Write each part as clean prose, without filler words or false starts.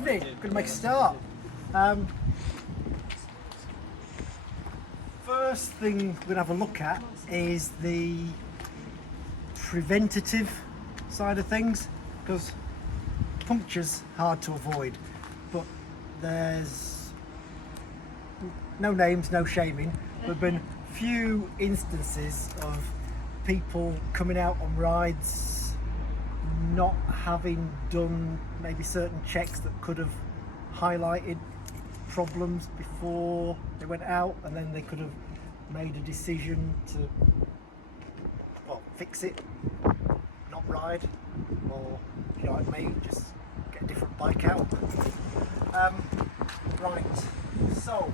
evening. Going to make a start. First thing we're going to have a look at is the preventative side of things, because puncture's hard to avoid, but there's no names, no shaming. There have been few instances of people coming out on rides not having done maybe certain checks that could have highlighted problems before they went out, and then they could have made a decision to, well, fix it, not ride, or, you know, like me, just get a different bike out. Right, so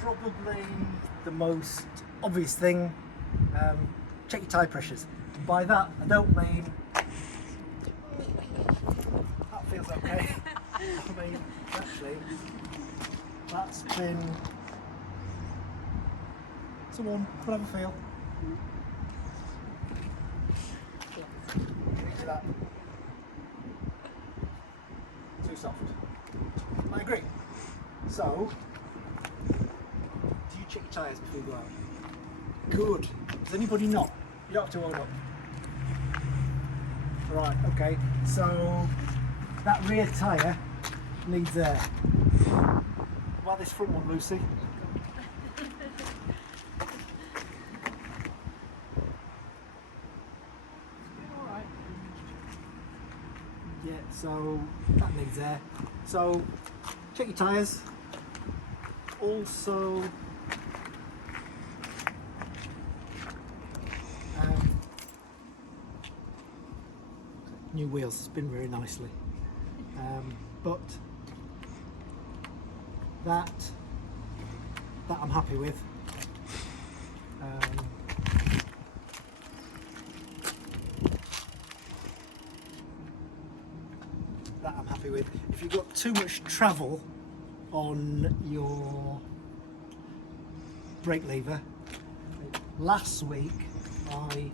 probably the most obvious thing, check your tyre pressures. And by that I don't mean that feels okay. I mean, actually, that's been someone, whatever feel. Picture that. Too soft. I agree. So, do you check your tyres before you go out? Good. Does anybody not? You don't have to hold up. Right, okay. So, that rear tyre needs air. What about this front one, Lucy? Alright. Yeah, so that needs air. So check your tyres. Also, new wheels, spin very nicely. But that I'm happy with. That I'm happy with. If you've got too much travel on your brake lever, last week I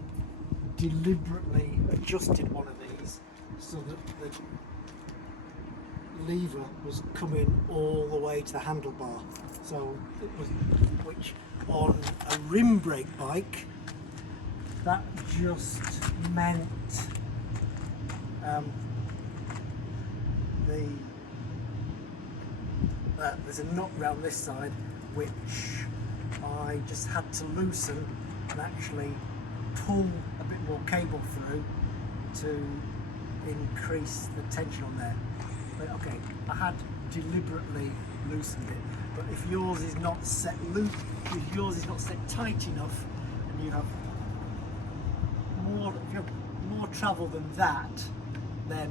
deliberately adjusted one of these so that the lever was coming all the way to the handlebar, so it was, which on a rim brake bike that just meant there's a nut round this side which I just had to loosen and actually pull a bit more cable through to increase the tension on there. But okay, I had deliberately loosened it, but if yours is not set loose, if yours is not set tight enough, and you have more travel than that, then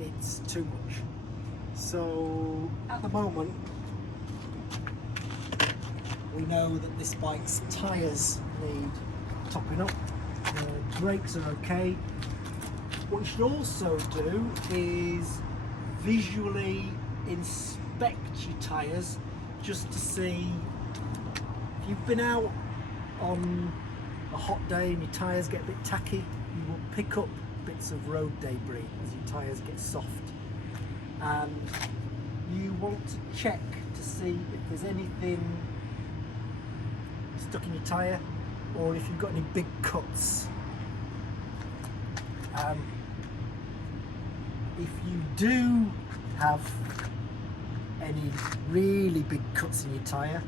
it's too much. So at the moment, we know that this bike's tyres need topping up. The brakes are okay. What you should also do is visually inspect your tyres, just to see if you've been out on a hot day and your tyres get a bit tacky, you will pick up bits of road debris as your tyres get soft, and you want to check to see if there's anything stuck in your tyre or if you've got any big cuts. If you do have any really big cuts in your tyre,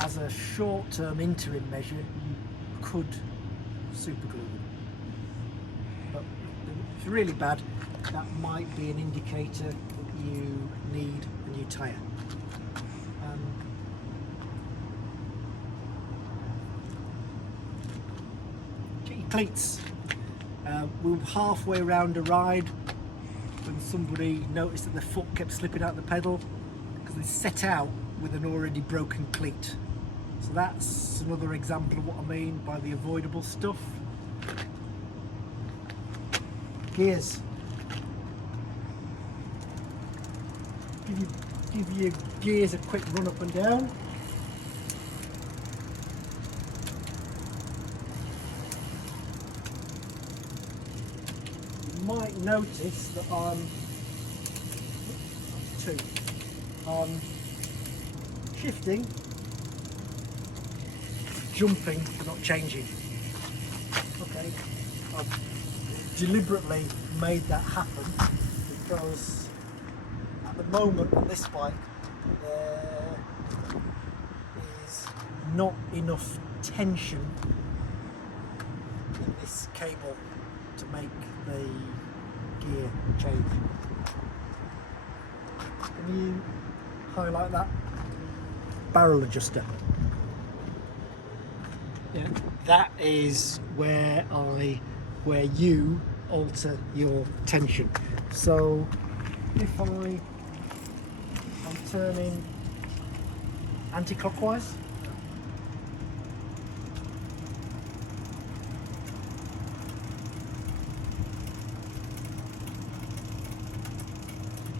as a short-term interim measure, you could super glue them. But if it's really bad, that might be an indicator that you need a new tyre. Get your cleats. We were halfway around a ride when somebody noticed that their foot kept slipping out the pedal because they set out with an already broken cleat. So that's another example of what I mean by the avoidable stuff. Gears. Give your gears a quick run up and down. might notice that I'm shifting, jumping, but not changing. Okay, I've deliberately made that happen because at the moment on this bike there is not enough tension in this cable to make the gear change. Can you highlight that? Barrel adjuster. Yeah, that is where you alter your tension. So if I'm turning anti-clockwise,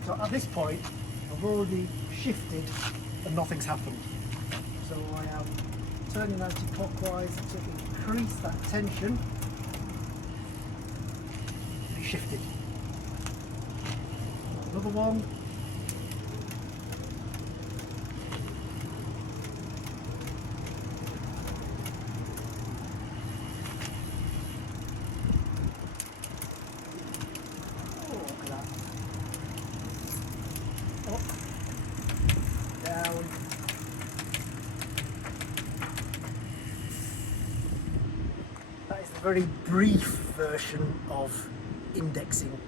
so at this point I've already shifted and nothing's happened. So I am turning anti-clockwise to increase that tension. It shifted. Another one. Oh, look at that. Up, down. That is the very brief version of indexing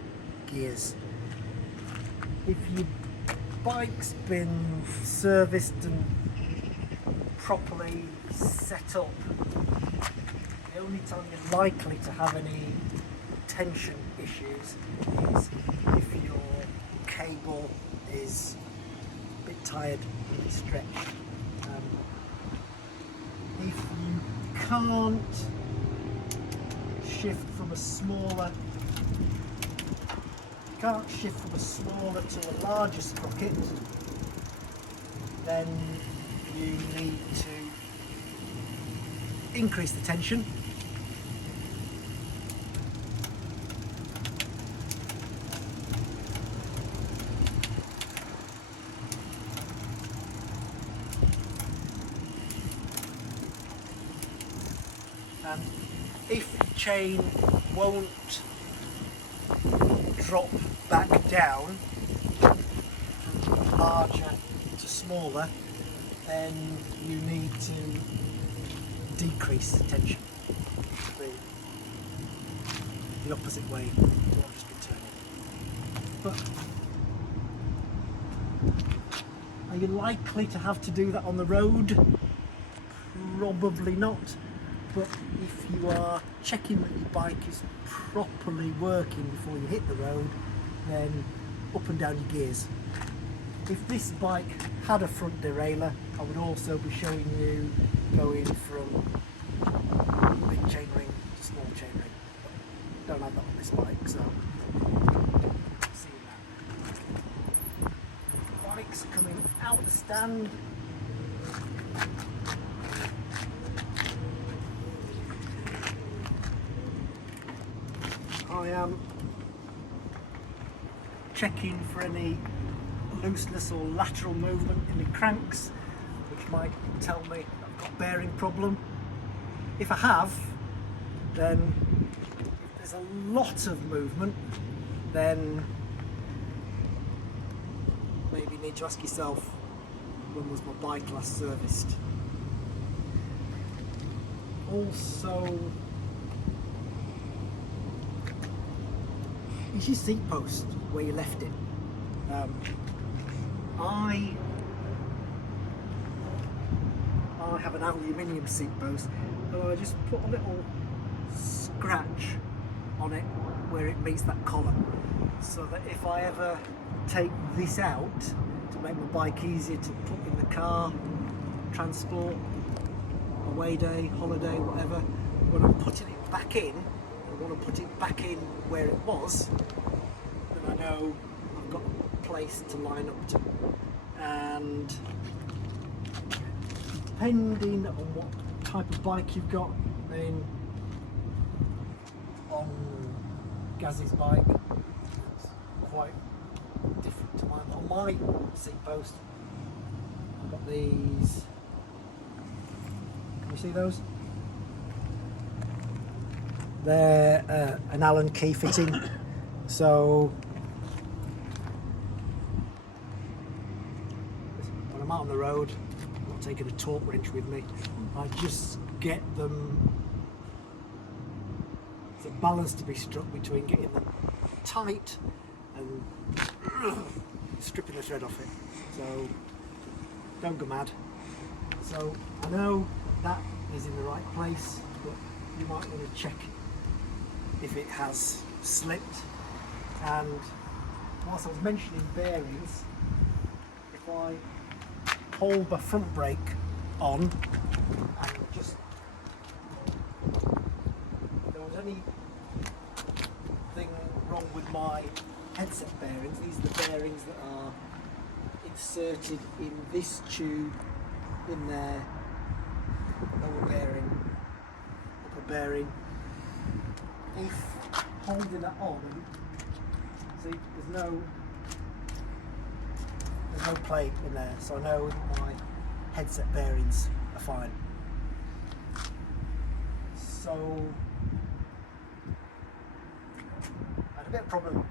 gears. If your bike's been serviced and properly set up, the only time you're likely to have any tension issues is if your cable is a bit tired and a bit stretched. If you can't shift from a smaller to a larger sprocket, then you need to increase the tension. And if the chain won't drop back down from larger to smaller, then you need to decrease the tension the opposite way to what I've just been turning. But are you likely to have to do that on the road? Probably not. But if you are checking that your bike is properly working before you hit the road, then up and down your gears. If this bike had a front derailleur, I would also be showing you going from big chainring to small chainring. Don't have that on this bike, so seeing that. Bike's coming out of the stand. I am checking for any looseness or lateral movement in the cranks, which might tell me I've got a bearing problem. If I have, then if there's a lot of movement, then maybe you need to ask yourself, when was my bike last serviced? Also, is your seat post where you left it? I have an aluminium seat post, and I just put a little scratch on it where it meets that collar, so that if I ever take this out to make my bike easier to put in the car, transport, away day, holiday, whatever, when I'm putting it back in, I want to put it back in where it was, then I know I've got a place to line up to. And depending on what type of bike you've got, I mean, on Gaz's bike. It's quite different to mine. On my seat post, I've got these. Can you see those? They're an Allen key fitting. So when I'm out on the road, I'm not taking a torque wrench with me. I just get them. There's a balance to be struck between getting them tight and stripping the thread off it. So don't go mad. So I know that is in the right place, but you might want to check if it has slipped. And whilst I was mentioning bearings, if I hold the front brake on and just, if there was anything wrong with my headset bearings, these are the bearings that are inserted in this tube in there, lower bearing, upper bearing. If holding that on, see, there's no plate in there, so I know my headset bearings are fine. So I had a bit of a problem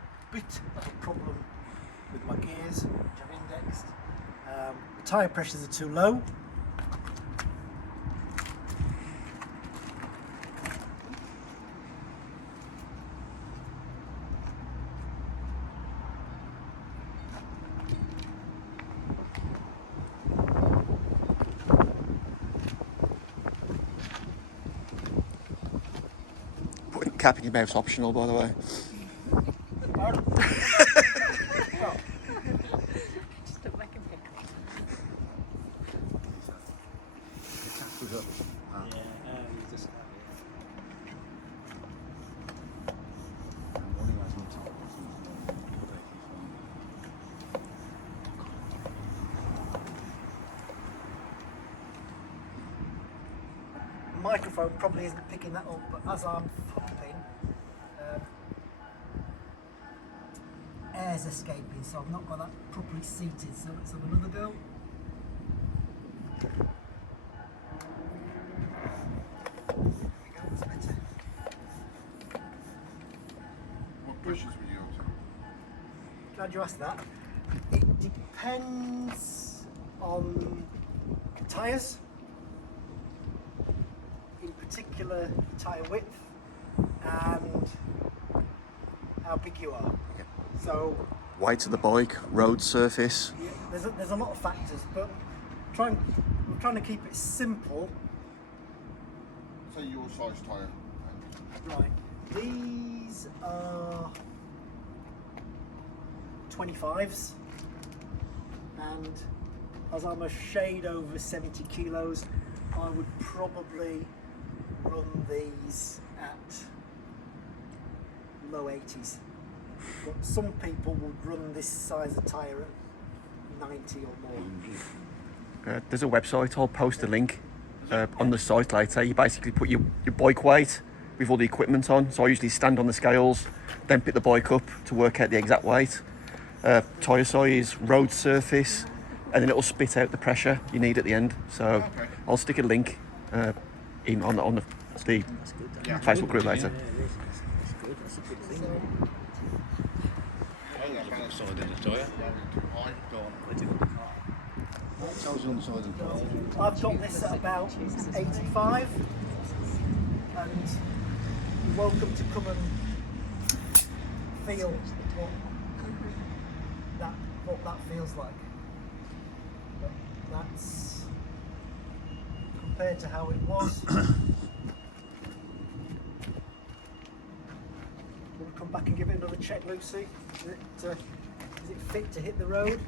with my gears, which I've indexed. The tyre pressures are too low. Putting a cap in your mouth's optional, by the way. Just don't make him pick up. Microphone probably isn't picking that up, but as I'm pumping, air's escaping, so I've not got that properly seated. So let's have another go. There we go, that's better. What pressures were you on? Glad you asked that. It depends on tyres, in particular tyre width and how big you are. Yeah. So Weight of the bike, road surface. yeah, there's a lot of factors, but we're trying to keep it simple. Say your size tyre. Right, these are 25s, and as I'm a shade over 70 kilos, I would probably run these at low 80s. But some people would run this size of tyre at 90 or more. There's a website, I'll post a link on the site later. You basically put your bike weight with all the equipment on. So I usually stand on the scales, then pick the bike up to work out the exact weight. Tyre size, road surface, and then it'll spit out the pressure you need at the end. So I'll stick a link in on the Facebook group later. I've got this at about 85, and you're welcome to come and feel what that feels like. But that's compared to how it was. We'll come back and give it another check, Lucy. Is it fit to hit the road?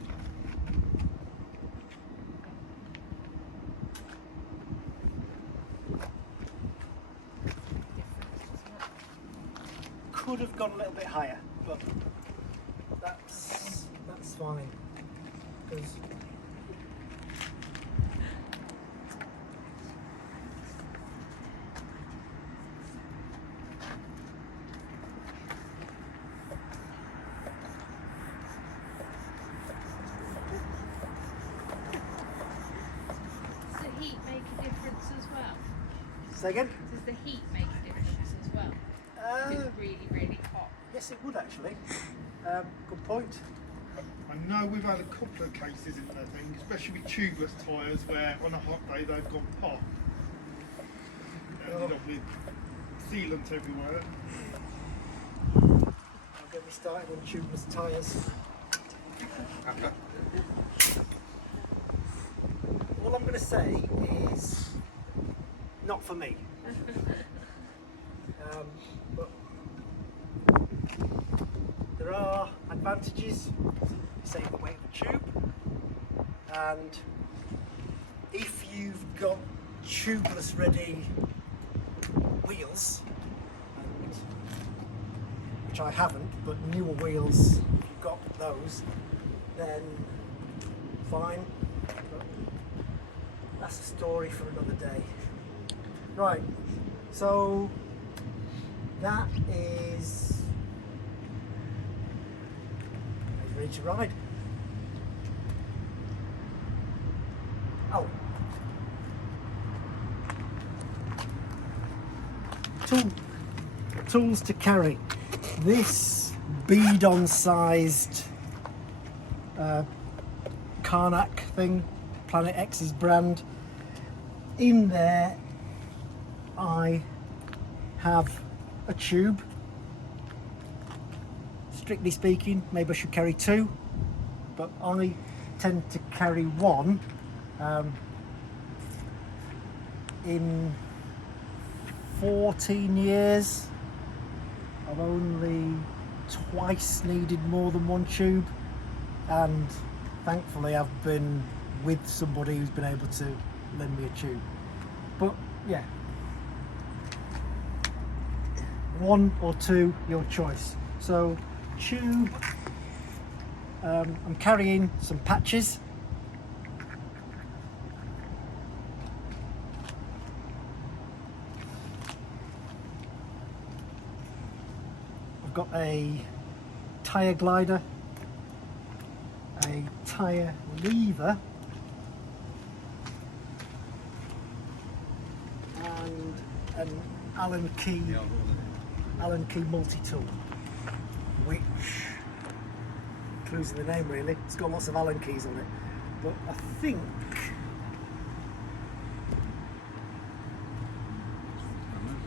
Could have gone a little bit higher, but that's fine. Because Say again? Does the heat make a difference as well? If it's really, really hot. Yes, it would actually. Good point. I know we've had a couple of cases in the thing, especially with tubeless tyres, where on a hot day they've gone pop. Ended up with sealant everywhere. I'll get me started on tubeless tyres. All I'm going to say is not for me. But there are advantages. Save the weight of the tube, and if you've got tubeless ready wheels, and, which I haven't, but newer wheels, if you've got those, then fine. But that's a story for another day. Right, so that is ready to ride. Oh, tools to carry. This bead-on sized Karnak thing, Planet X's brand. In there I have a tube. Strictly speaking, maybe I should carry two, but only tend to carry one. In 14 years, I've only twice needed more than one tube, and thankfully I've been with somebody who's been able to lend me a tube. But yeah, one or two, your choice. So tube, I'm carrying some patches. I've got a tyre glider, a tyre lever, and an Allen key multi-tool, which clues in the name really. It's got lots of Allen keys on it, but I think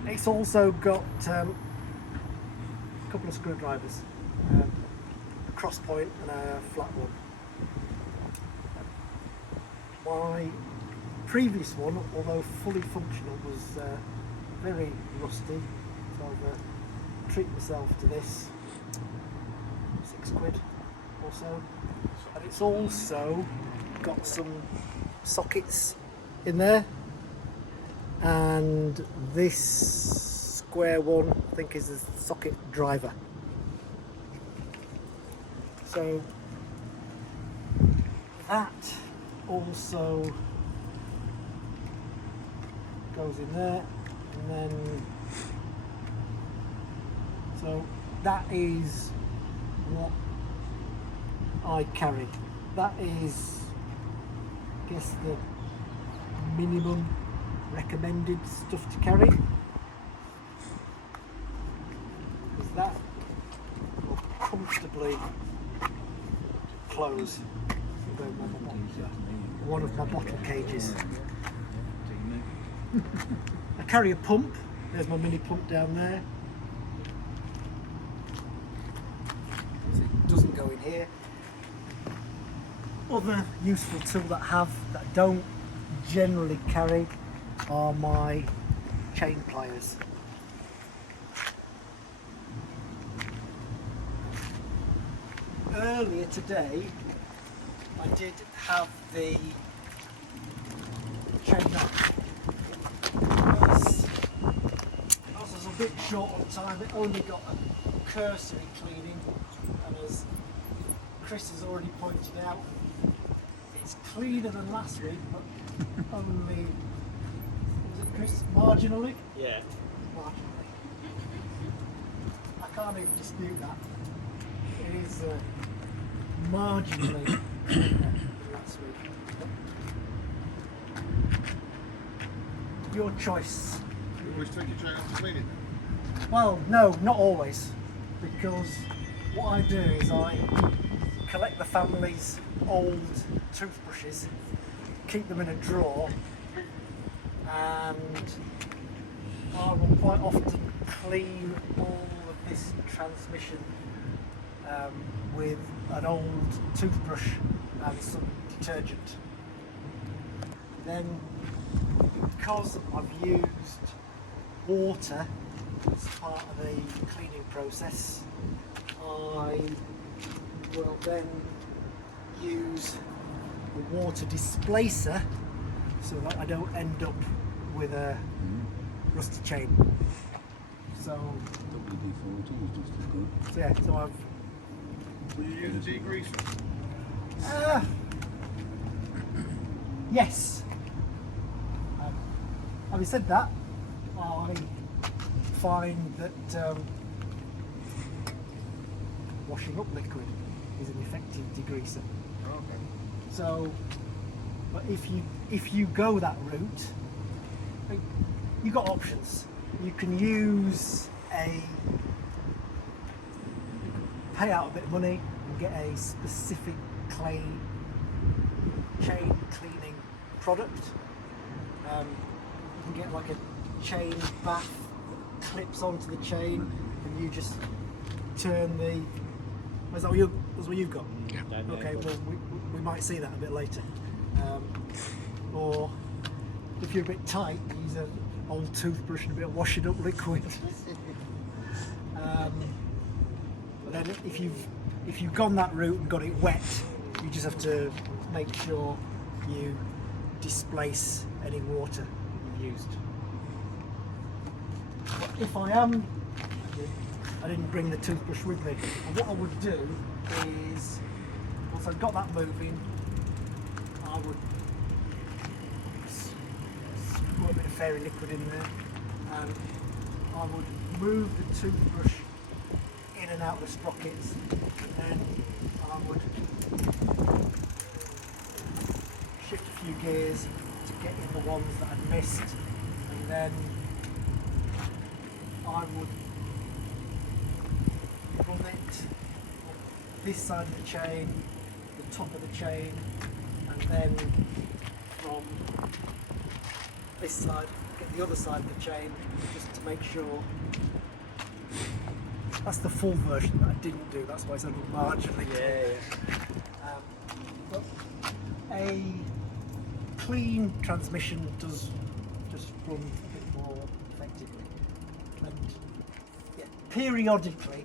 it's also got a couple of screwdrivers, a cross point and a flat one. My previous one, although fully functional, was very rusty, so I've treated myself to this. £6 or so, and it's also got some sockets in there, and this square one I think is a socket driver. So that also goes in there, and then so that is what I carry. That is, I guess, the minimum recommended stuff to carry. Is that will comfortably close one of my bottle cages. I carry a pump. There's my mini pump down there. It doesn't go in here. Other useful tool that I don't generally carry are my chain pliers. Earlier today I did have the chain knife. I was a bit short on time, it only got a cursory cleaning, and as Chris has already pointed out, it's cleaner than last week, but only, was it Chris, marginally? Yeah. Marginally. I can't even dispute that. It is marginally cleaner than last week. Your choice. Always take your chain off to clean it. Well, no, not always, because what I do is I collect the family's old toothbrushes, keep them in a drawer, and I will quite often clean all of this transmission with an old toothbrush and some detergent. Then, because I've used water as part of the cleaning process, I will then use the water displacer so that I don't end up with a rusty chain. So yeah, so I've Will you use a degreaser? yes. Having said that, I find that washing up liquid is an effective degreaser. Okay. So, but if you go that route, you've got options. You can use pay out a bit of money and get a specific chain cleaning product. You can get like a chain bath that clips onto the chain, and you just turn the. Is that what you've got? Yeah. Okay. Well, we might see that a bit later. Or if you're a bit tight, use an old toothbrush and a bit of washing up liquid. But then if you've gone that route and got it wet, you just have to make sure you displace any water you've used. But if I didn't bring the toothbrush with me, and what I would do is, once I've got that moving, I would put a bit of fairy liquid in there, and I would move the toothbrush in and out of the sprockets, and then I would shift a few gears to get in the ones that I'd missed, and then I would run it up this side of the chain, the top of the chain, and then from this side, get the other side of the chain, just to make sure. That's the full version that I didn't do, that's why it's only marginally clear. But a clean transmission does just run a bit more effectively. And yeah, periodically,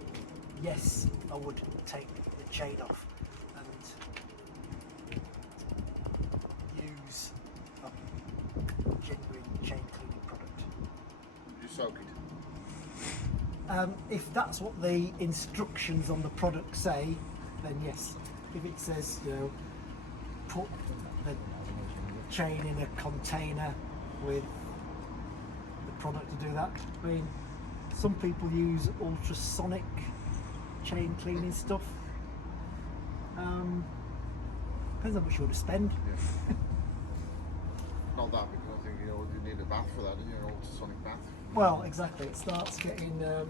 yes, I would take the chain off and use a genuine chain cleaning product. You soak it. If that's what the instructions on the product say, then yes. If it says, put the chain in a container with the product to do that. I mean, some people use ultrasonic chain cleaning stuff. Depends how much you want to spend. Yeah. Not that, because I think you need a bath for that, don't you? An ultrasonic bath. Well, exactly. It starts getting a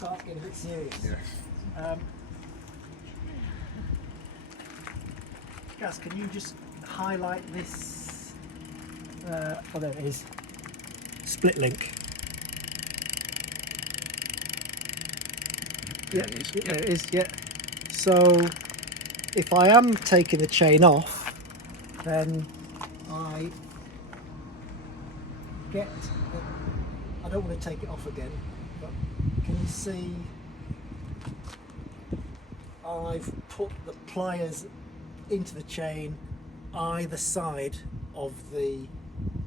bit serious. Yes. Gaz, can you just highlight this? Oh, there it is. Split link. Yeah, there it is. Yeah. So, if I am taking the chain off, then I don't want to take it off again, but can you see I've put the pliers into the chain either side of the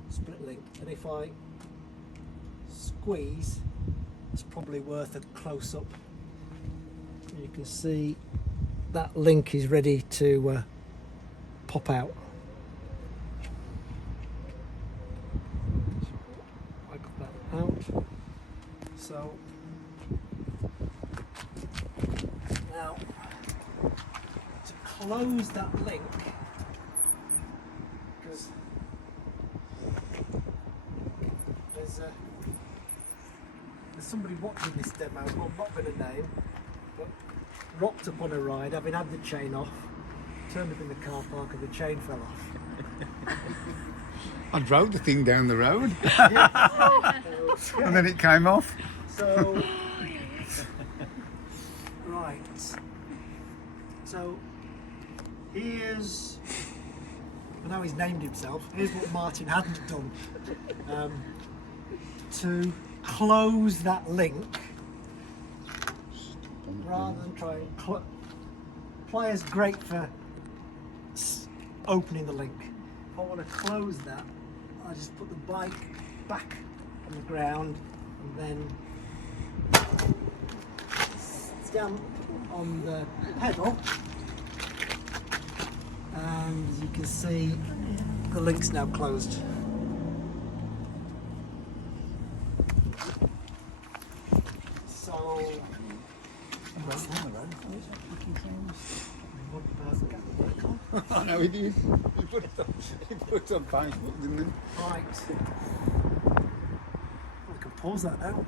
split link, and if I squeeze, it's probably worth a close-up. You can see that link is ready to pop out. I got that out. So now to close that link, because there's somebody watching this demo, who I'm not going to name, but rocked up on a ride, having had the chain off, turned up in the car park and the chain fell off. I drove the thing down the road Yeah. and then it came off. So, right. So, here's, I know he's named himself, here's what Martin hadn't done. To close that link, rather than try and pliers great for opening the link. If I want to close that, I just put the bike back on the ground and then down on the pedal, and as you can see, the link's now closed. So, I know he did. He put it on Facebook, didn't he? right. I can pause that now.